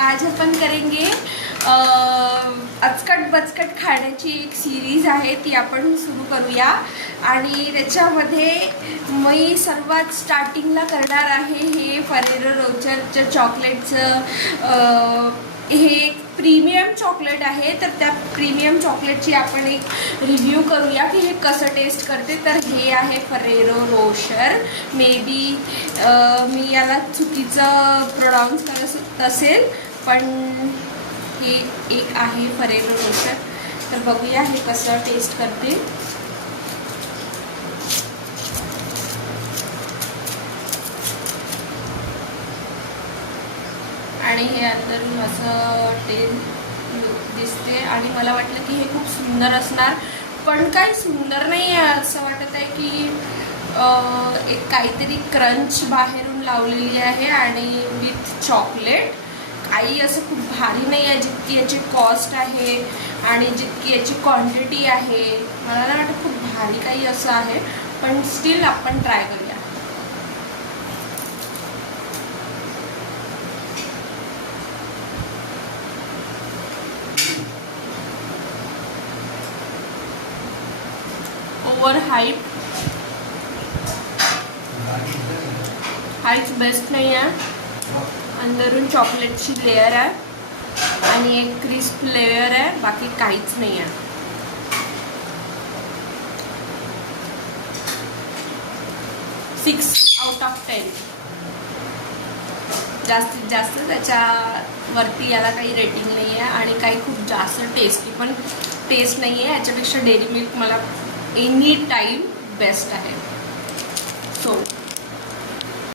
आज आपण करेंगे अचकट बचकट खाण्याची एक सिरीज आहे ती आपण सुरू करूया। आणि त्याच्यामध्ये मी सर्वात स्टार्टिंगला करणार आहे हे फरेरो रोचरचं चॉकलेटचं हे एक प्रीमियम चॉकलेट आहे। तर त्या प्रीमियम चॉकलेटची आपण एक रिव्ह्यू करूया की हे कसं टेस्ट करते। तर हे आहे फरेरो रोशर, मे बी मी याला चुकीचं प्रोनाऊन्स करत असेल, पण हे एक आहे फरेरो रोशर। तर बघूया हे कसं टेस्ट करते। आणि हे अंदरून असं टेल दिसते आणि मला वाटलं की हे खूप सुंदर असणार, पण काही सुंदर नाही आहे। असं वाटत आहे की एक काहीतरी क्रंच बाहेरून लावलेली आहे आणि विथ चॉकलेट। काही असं खूप भारी नाही आहे जितकी याची कॉस्ट आहे आणि जितकी याची क्वांटिटी आहे। मला नाही वाटत खूप भारी काही असं आहे, पण स्टील आपण ट्राय करूया। ओव्हर हाईच बेस्ट नाही आहे। अंदरून चॉकलेटची लेयर आहे आणि एक क्रिस्प लेयर आहे, बाकी काहीच नाही आहे। 6 आउट ऑफ 10 जास्तीत जास्त, त्याच्यावरती याला काही रेटिंग नाही आहे आणि काही खूप जास्त टेस्टी पण टेस्ट नाही आहे। याच्यापेक्षा डेअरी मिल्क मला एनी टाईम बेस्ट आहे। सो